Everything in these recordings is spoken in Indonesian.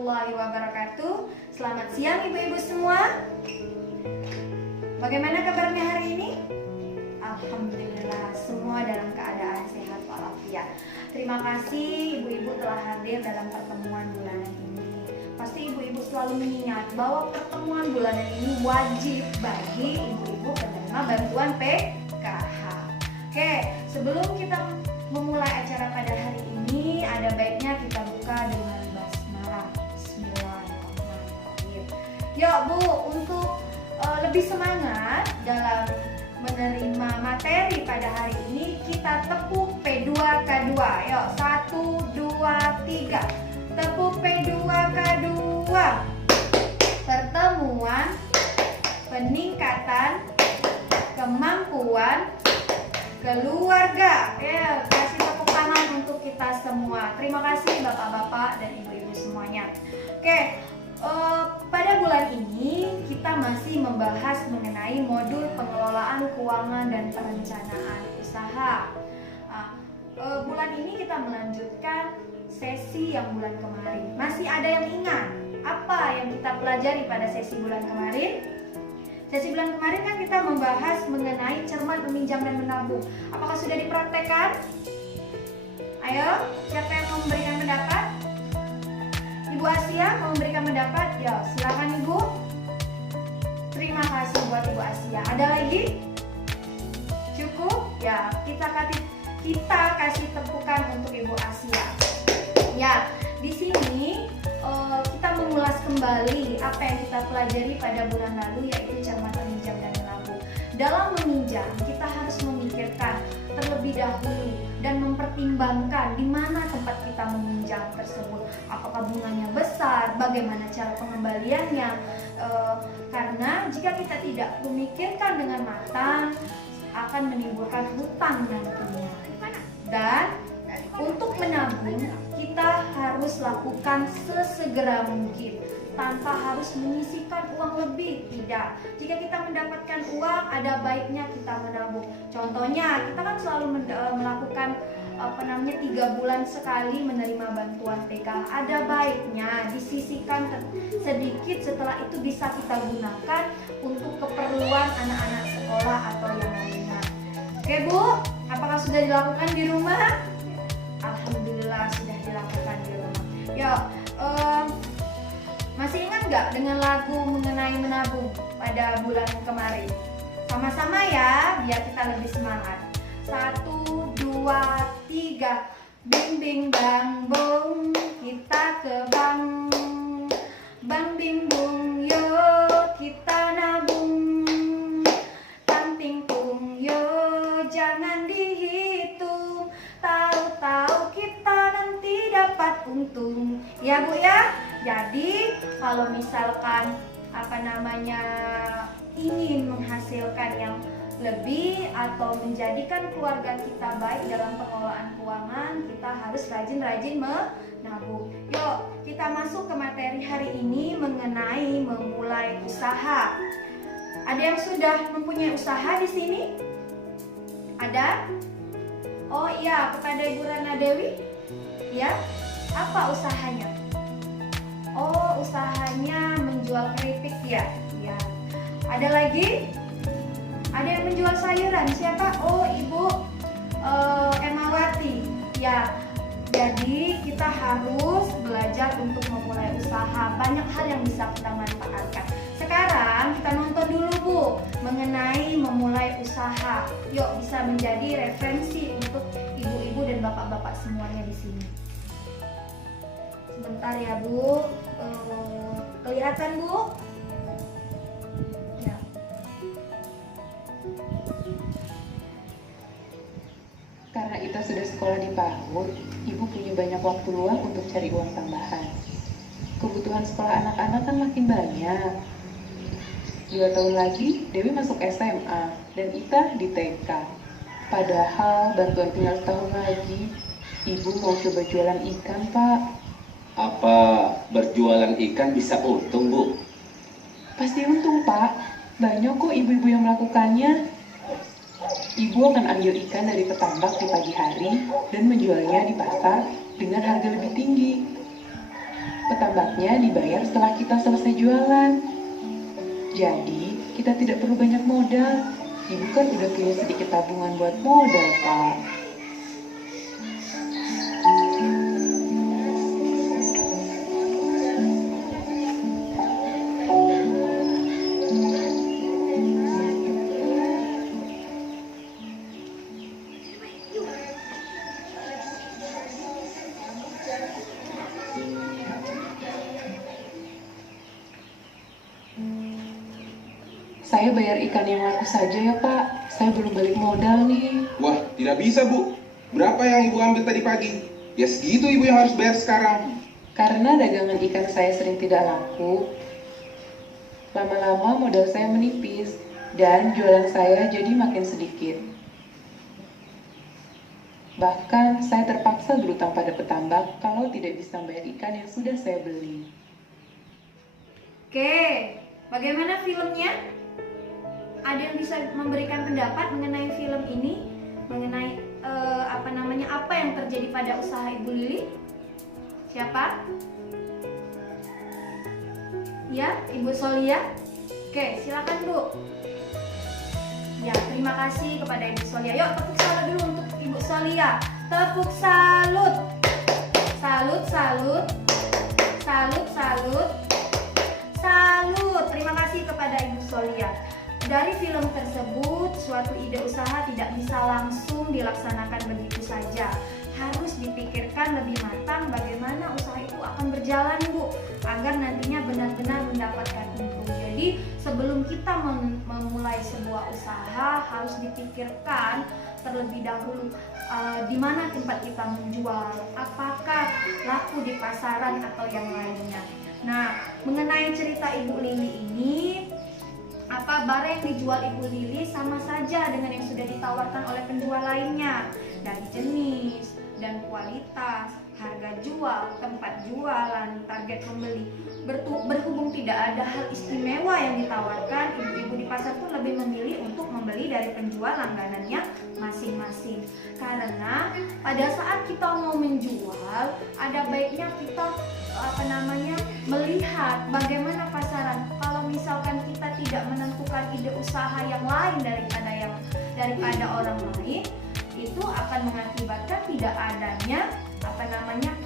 warahmatullahi wabarakatuh. Selamat siang ibu-ibu semua. Bagaimana kabarnya hari ini? Alhamdulillah, semua dalam keadaan sehat walafiat. Terima kasih ibu-ibu telah hadir dalam pertemuan bulanan ini. Pasti ibu-ibu selalu mengingat bahwa pertemuan bulanan ini wajib bagi ibu-ibu penerima bantuan PKH. Oke, sebelum kita memulai acara pada hari ini, ada baiknya kita buka dengan basmalah. Bismillahirrahmanirrahim. Yuk Bu, untuk lebih semangat dalam menerima materi pada hari ini, kita tepuk P2K2. Yuk, 1, 2, 3. Tepuk P2K2. Pertemuan peningkatan kemampuan keluarga. Ya, kasih tepuk tangan untuk kita semua. Terima kasih bapak-bapak dan ibu-ibu semuanya. Oke, pada bulan ini kita masih membahas mengenai modul pengelolaan keuangan dan perencanaan usaha. Bulan ini kita melanjutkan sesi yang bulan kemarin. Masih ada yang ingat apa yang kita pelajari pada sesi bulan kemarin? Sesi bulan kemarin kan kita membahas mengenai cermat meminjam dan menabung. Apakah sudah dipraktekkan? Ayo, siapa yang mau memberikan pendapat? Ibu Asia mau memberikan pendapat? Ya, silakan Ibu. Terima kasih buat Ibu Asia. Ada lagi? Cukup? Ya, kita kasih tepukan untuk Ibu Asia. Ya, di sini kita mengulas kembali apa yang kita pelajari pada bulan lalu, yaitu cermat meminjam dan menabung. Dalam meminjam, kita harus memikirkan terlebih dahulu dan mempertimbangkan di mana tempat kita meminjam tersebut. Apakah bunganya besar, bagaimana cara pengembaliannya. Karena jika kita tidak memikirkan dengan matang, akan menimbulkan hutang nantinya. Dan untuk menabung, kita harus lakukan sesegera mungkin tanpa harus menyisihkan uang lebih. Tidak. Jika kita mendapatkan uang, ada baiknya kita menabung. Contohnya, kita kan selalu melakukan 3 bulan sekali menerima bantuan PKH. Ada baiknya disisihkan sedikit, setelah itu bisa kita gunakan untuk keperluan anak-anak sekolah atau yang lainnya. Oke Bu, apakah sudah dilakukan di rumah? Alhamdulillah sudah dilakukan di rumah. Ya, masih ingat nggak dengan lagu mengenai menabung pada bulan kemarin? Sama-sama ya, biar kita lebih semangat. 1, 2, 3. Bing bing bang bong, kita ke bank. Bang bing bong, yo kita nabung. Tanting tung, yo jangan dihitung. Tahu-tahu kita nanti dapat untung. Ya Bu ya. Jadi kalau misalkan ingin menghasilkan yang lebih atau menjadikan keluarga kita baik dalam pengelolaan keuangan, kita harus rajin-rajin menabung. Yuk, kita masuk ke materi hari ini mengenai memulai usaha. Ada yang sudah mempunyai usaha di sini? Ada? Oh iya, kepada Ibu Rana Dewi? Ya, apa usahanya? Oh, usahanya menjual keripik ya? Ya. Ada lagi? Ada yang menjual sayuran? Siapa? Oh, Ibu Emawati. Ya. Jadi kita harus belajar untuk memulai usaha. Banyak hal yang bisa kita manfaatkan. Sekarang kita nonton dulu Bu mengenai memulai usaha. Yuk, bisa menjadi referensi untuk ibu-ibu dan bapak-bapak semuanya di sini. Sebentar ya Bu. Kelihatan Bu? Ya. Karena Ita sudah sekolah di PAUD, Ibu punya banyak waktu luang untuk cari uang tambahan. Kebutuhan sekolah anak-anak kan makin banyak. 2 tahun lagi, Dewi masuk SMA dan Ita di TK. Padahal bantuan tinggal setahun lagi. Ibu mau coba jualan ikan, Pak. Apa berjualan ikan bisa untung, Bu? Pasti untung, Pak. Banyak kok ibu-ibu yang melakukannya. Ibu akan ambil ikan dari petambak di pagi hari dan menjualnya di pasar dengan harga lebih tinggi. Petambaknya dibayar setelah kita selesai jualan. Jadi, kita tidak perlu banyak modal. Ibu kan udah punya sedikit tabungan buat modal, Pak. Saya bayar ikan yang laku saja ya, Pak. Saya belum balik modal nih. Wah, tidak bisa, Bu. Berapa yang Ibu ambil tadi pagi? Ya segitu Ibu yang harus bayar sekarang. Karena dagangan ikan saya sering tidak laku, lama-lama modal saya menipis dan jualan saya jadi makin sedikit. Bahkan saya terpaksa berutang pada petambak kalau tidak bisa bayar ikan yang sudah saya beli. Oke, bagaimana filmnya? Ada yang bisa memberikan pendapat mengenai film ini, mengenai apa yang terjadi pada usaha Ibu Lili? Siapa? Ya, Ibu Solia. Oke, silakan Bu. Ya, terima kasih kepada Ibu Solia. Yuk, tepuk salut dulu untuk Ibu Solia. Tepuk salut. Salut, salut. Salut, salut. Salut. Terima kasih kepada Ibu Solia. Dari film tersebut, suatu ide usaha tidak bisa langsung dilaksanakan begitu saja. Harus dipikirkan lebih matang bagaimana usaha itu akan berjalan, Bu, agar nantinya benar-benar mendapatkan untung. Jadi, sebelum kita memulai sebuah usaha, harus dipikirkan terlebih dahulu di mana tempat kita menjual, apakah laku di pasaran atau yang lainnya. Nah, mengenai cerita Ibu Lili ini, barang yang dijual Ibu Lili sama saja dengan yang sudah ditawarkan oleh penjual lainnya, dari jenis dan kualitas, harga jual, tempat jualan, target pembeli. Berhubung tidak ada hal istimewa yang ditawarkan, ibu-ibu di pasar pun lebih memilih untuk membeli dari penjual langganannya masing-masing. Karena pada saat kita mau menjual, ada baiknya kita melihat bagaimana pasaran. Kalau misalkan kita tidak menentukan ide usaha yang lain daripada orang lain, itu akan mengakibatkan tidak adanya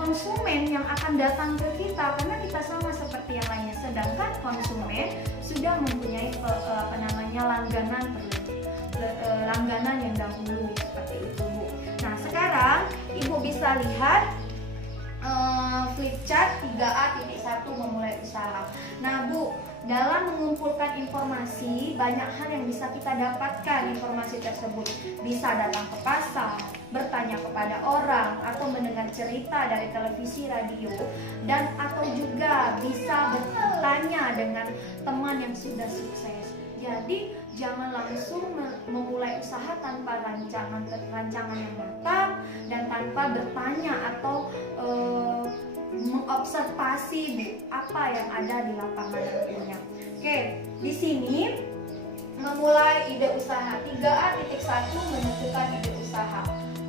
konsumen yang akan datang ke kita, karena kita sama seperti yang lainnya. Sedangkan konsumen sudah mempunyai langganan yang dahulu, seperti itu, Bu. Nah, sekarang Ibu bisa lihat flip chart 3A.1 memulai usaha. Nah, Bu, dalam mengumpulkan informasi, banyak hal yang bisa kita dapatkan informasi tersebut. Bisa datang ke pasar, bertanya kepada orang, atau mendengar cerita dari televisi, radio, dan atau juga bisa bertanya dengan teman yang sudah sukses. Jadi, jangan langsung memulai usaha tanpa rancangan yang matang dan tanpa bertanya atau mengobservasi, Bu, apa yang ada di lapangan nantinya. Oke, di sini memulai ide usaha 3A.1 menentukan ide usaha.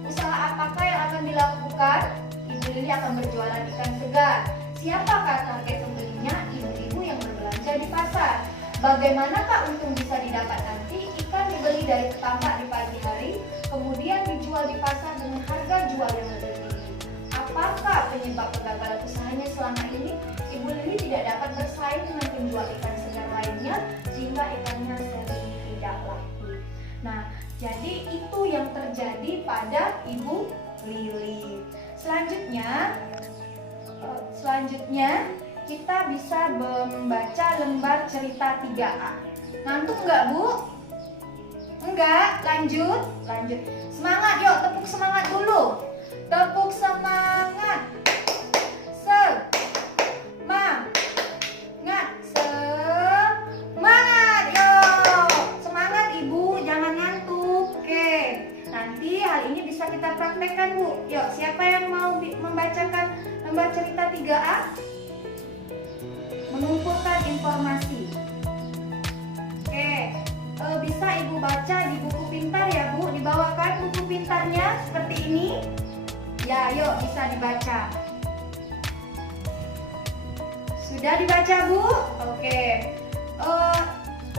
Usaha apakah yang akan dilakukan? Ibu Lili akan berjualan ikan segar. Siapakah target pembelinya? Ibu-ibu yang berbelanja di pasar. Bagaimanakah untung bisa didapat nanti? Ikan dibeli dari petambak di pagi hari, kemudian dijual di pasar dengan harga jual yang lebih tinggi. Apakah penyebab kegagalan usahanya selama ini? Ibu Lili tidak dapat bersaing dengan penjual ikan segar lainnya, sehingga ikannya sering tidak laku. Nah, jadi itu yang terjadi pada Ibu Lili. Selanjutnya kita bisa membaca lembar cerita 3A. Ngantuk nggak, Bu? Enggak? Lanjut. Semangat, yuk, tepuk semangat dulu. Tepuk semangat. Semangat, yuk. Semangat, Ibu, jangan ngantuk. Oke. Nanti hal ini bisa kita praktekkan, Bu. Yuk, siapa yang mau membacakan lembar cerita 3A? Mengumpulkan informasi. Oke, bisa Ibu baca di buku pintar ya, Bu. Dibawakan buku pintarnya seperti ini. Ya, yuk, bisa dibaca. Sudah dibaca, Bu? Oke.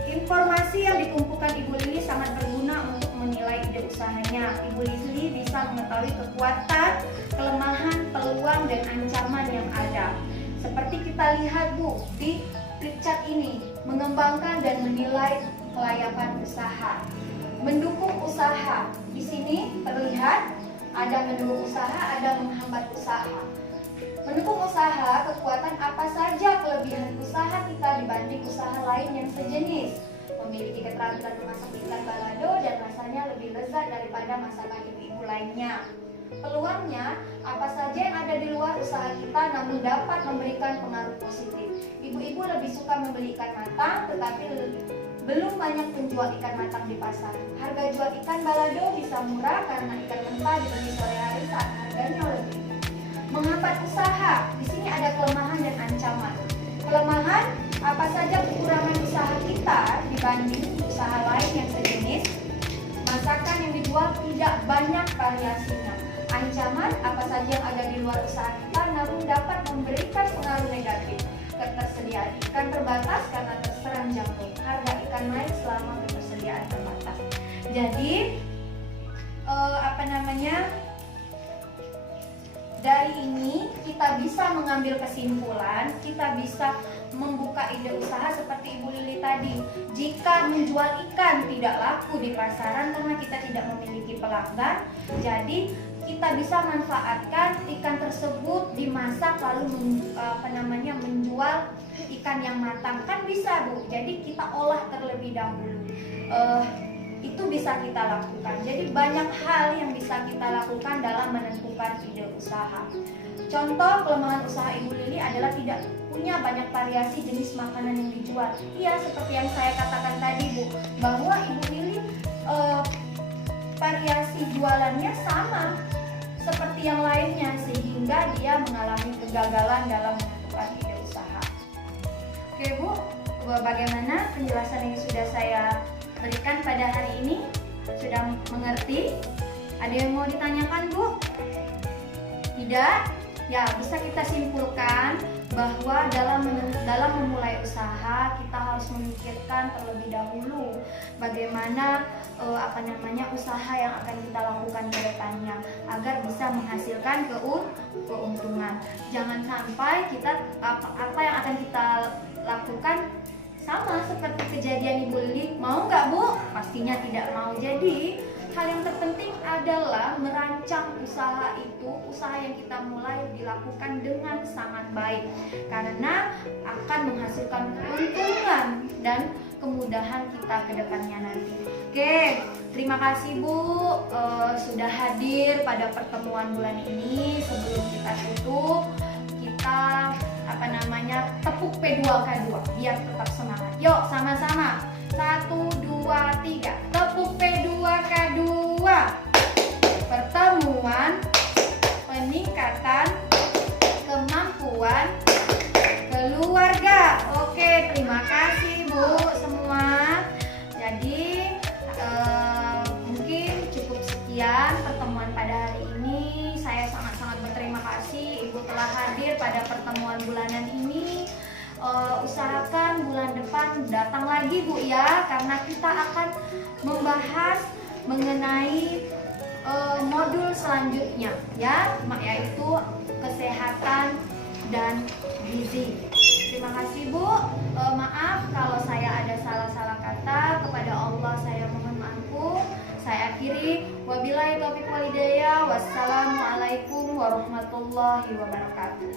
Informasi yang dikumpulkan Ibu Lili sangat berguna untuk menilai ide usahanya. Ibu Lili bisa mengetahui kekuatan, kelemahan, peluang, dan ancaman yang ada. Seperti kita lihat, Bu, di flip chart ini, mengembangkan dan menilai kelayakan usaha. Mendukung usaha. Di sini terlihat ada mendukung usaha, ada menghambat usaha. Mendukung usaha, kekuatan apa saja kelebihan usaha kita dibanding usaha lain yang sejenis. Memiliki keterampilan memasak ikan balado dan rasanya lebih lezat daripada masakan ibu-ibu lainnya. Peluangnya, apa saja yang ada di luar usaha kita namun dapat memberikan pengaruh positif. Ibu-ibu lebih suka membeli ikan matang, tetapi belum banyak penjual ikan matang di pasar. Harga jual ikan balado bisa murah karena ikan mentah dibeli sore hari saat harganya lebih. Menghambat usaha, di sini ada kelemahan dan ancaman. Kelemahan, apa saja kekurangan usaha kita dibanding usaha lain yang sejenis. Masakan yang dijual tidak banyak variasinya. Ancaman, apa saja yang ada di luar usaha kita namun dapat memberikan pengaruh negatif. Ketersediaan ikan terbatas karena terserang jamur. Harga ikan naik selama ketersediaan terbatas. Jadi, dari ini kita bisa mengambil kesimpulan, kita bisa membuka ide usaha seperti Ibu Lili tadi. Jika menjual ikan tidak laku di pasaran karena kita tidak memiliki pelanggan, jadi kita bisa manfaatkan ikan tersebut dimasak lalu menjual ikan yang matang, kan bisa, Bu. Jadi kita olah terlebih dahulu. Itu bisa kita lakukan. Jadi banyak hal yang bisa kita lakukan dalam menentukan ide usaha. Contoh kelemahan usaha Ibu Lili adalah tidak punya banyak variasi jenis makanan yang dijual. Iya, seperti yang saya katakan tadi, Bu, bahwa Ibu Lili variasi jualannya sama seperti yang lainnya, sehingga dia mengalami kegagalan dalam menentukan ide usaha. Oke, Bu, bagaimana penjelasan yang sudah saya berikan pada hari ini? Sudah mengerti? Ada yang mau ditanyakan, Bu? Tidak? Ya, bisa kita simpulkan bahwa dalam memulai usaha kita harus memikirkan terlebih dahulu bagaimana usaha yang akan kita lakukan ke depannya agar bisa menghasilkan keuntungan. Jangan sampai apa yang akan kita lakukan sama seperti kejadian Ibu Lili. Mau nggak, Bu? Pastinya tidak mau. Jadi hal yang terpenting adalah merancang usaha itu, usaha yang kita mulai dilakukan dengan sangat baik karena akan menghasilkan keuntungan dan kemudahan kita ke depannya nanti. Oke, terima kasih, Bu, sudah hadir pada pertemuan bulan ini. Sebelum kita tutup, kita tepuk P2K2 biar tetap semangat. Yuk, sama-sama. 1, 2, 3. Tepuk P2K2. Pertemuan peningkatan kemampuan keluarga. Oke, terima kasih, Bu, semua. Jadi mungkin cukup sekian pertemuan pada hari ini. Saya sangat-sangat berterima kasih Ibu telah hadir pada pertemuan bulanan ini. Usahakan bulan depan datang lagi, Bu, ya, karena kita akan membahas mengenai modul selanjutnya, ya, yaitu kesehatan dan gizi. Terima kasih, Bu. Maaf kalau saya ada salah-salah kata. Kepada Allah saya mohon maaf. Saya akhiri. Wabillahi taufiq wal hidayah. Wassalamualaikum warahmatullahi wabarakatuh.